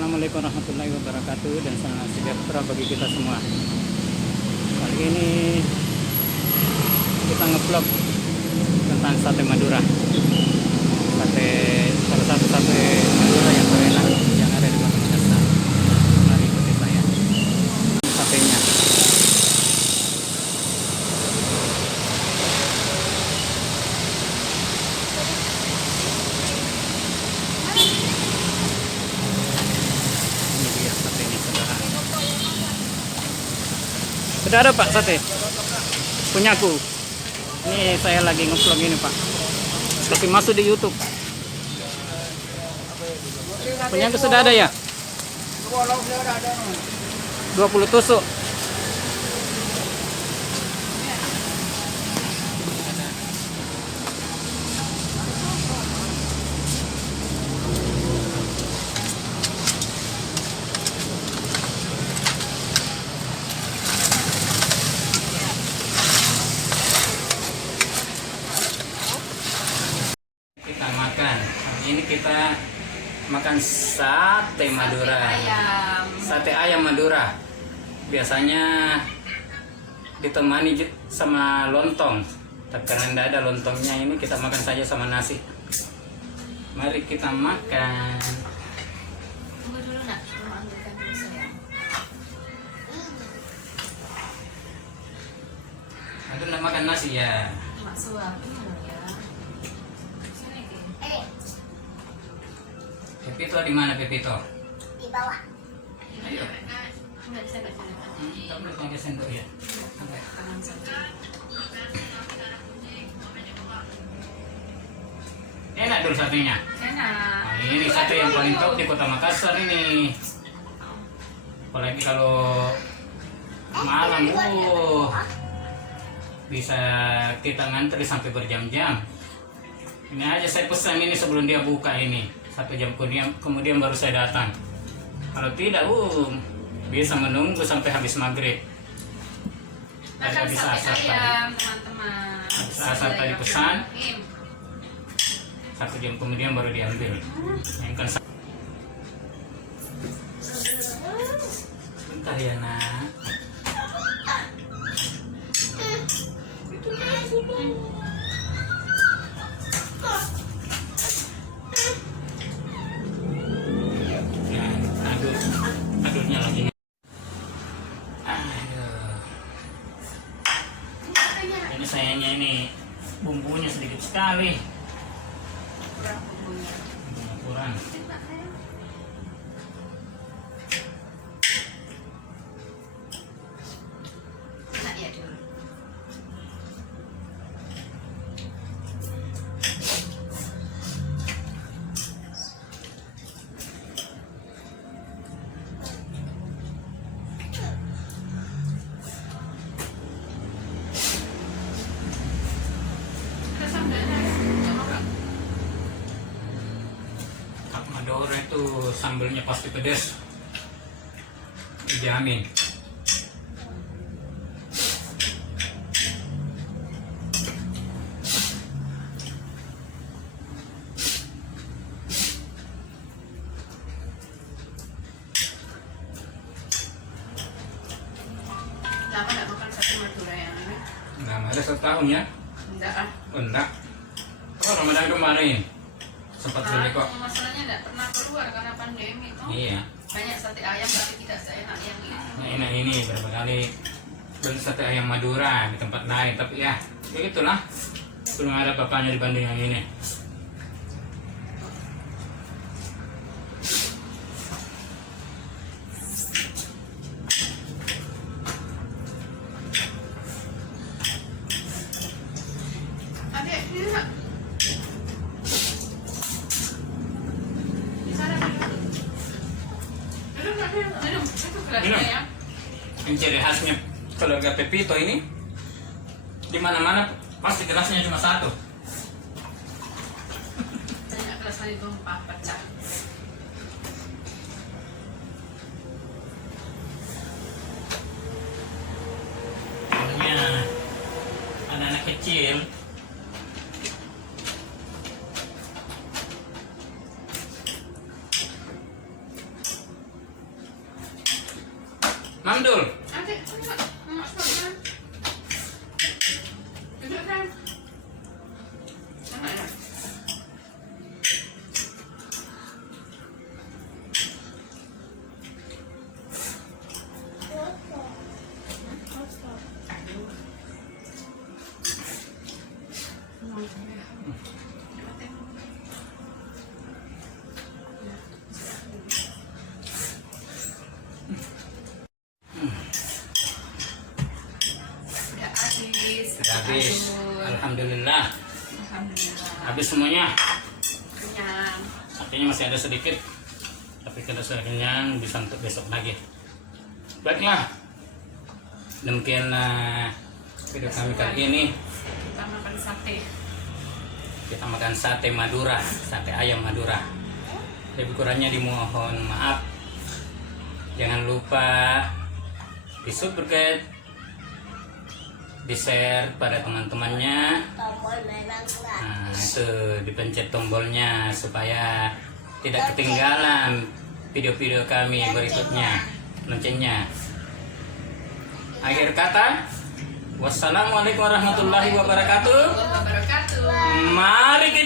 Assalamualaikum warahmatullahi wabarakatuh dan salam sejahtera bagi kita semua. Kali ini kita ngevlog tentang sate Madura. Salah satu sate Madura yang terenak yang ada di Kota Makassar. Mari ikuti saya. Satenya. Sudah ada Pak sate? Punyaku. Ini saya lagi nge-vlog ini Pak. Kasih masuk di YouTube. Punyaku sudah ada ya? 20 tusuk. Kita makan. Ini kita makan sate Madura. Sate ayam Madura. Biasanya ditemani sama lontong. Tapi karena tidak ada lontongnya, ini kita makan saja sama nasi. Mari kita makan. Tunggu dulu nak, mau ambilkan dulu sayang. Aduh, nak makan nasi ya. Mak suapin ya. Sini Ki. Pepito di mana Pepito? Di bawah. Ayo. Enggak, saya enggak boleh. Tak boleh pakai sendok ya. Tangan saja. Enak dulu satenya. Enak. Nah, ini sate yang paling top di Kota Makassar ini. Apalagi kalau malam, bisa kita ngantri sampai berjam-jam. Ini aja saya pesan ini sebelum dia buka ini. 1 jam kemudian baru saya datang. Kalau tidak, bisa menunggu sampai habis maghrib. Makan Habis sate asar tadi. ayam, teman-teman. Habis asar tadi pesan. 1 jam kemudian baru diambil. Yang kan bentar ya nak. Ya, aduknya lagi. Aduh. Ini sayangnya ini bumbunya sedikit sekali. Kurang bumbunya. Kurang. Enak ya dulu. Ada sambalnya ya? Enggak mau Kak? Khas Madura itu sambalnya pasti pedas. Dijamin. Lama enggak makan sate Madura yang ini? Nggak ada 1 tahun ya? Enggak ah. Enggak. Oh, Ramadan kemarin sempat beli kok. Masalahnya enggak pernah keluar karena pandemi toh. Iya. Banyak sate ayam tapi tidak seenak yang ini. Nah, enak ini berapa kali beli sate ayam Madura di tempat lain, tapi ya begitulah. Belum ada apa-apanya dibanding yang ini. Adik, ini enggak? Di sana duduk. Duduk, Kak, duduk. Minum. Itu gelasnya Minum. ya. Yang ciri khasnya keluarga Pepito ini, di mana-mana pasti gelasnya cuma 1. Banyak gelasnya tumpah pecah. Soalnya anak-anak kecil Mamdul. Nanti, masuk. Duduk kan? Mana ya? Udah habis. Sudah habis. Aduh. Alhamdulillah. Alhamdulillah. Habis semuanya. Kenyang. Artinya masih ada sedikit. Tapi kita sudah kenyang, bisa untuk besok lagi. Baiklah. Demikian video kami kali ini. Kita makan sate. Kita makan sate Madura, sate ayam Madura. Lebih kurangnya dimohon maaf. Jangan lupa di subscribe, di share pada teman-temannya. Nah, itu dipencet tombolnya supaya tidak ketinggalan video-video kami berikutnya, loncengnya. Akhir kata, wassalamualaikum warahmatullahi wabarakatuh. Wabarakatuh. Mari ke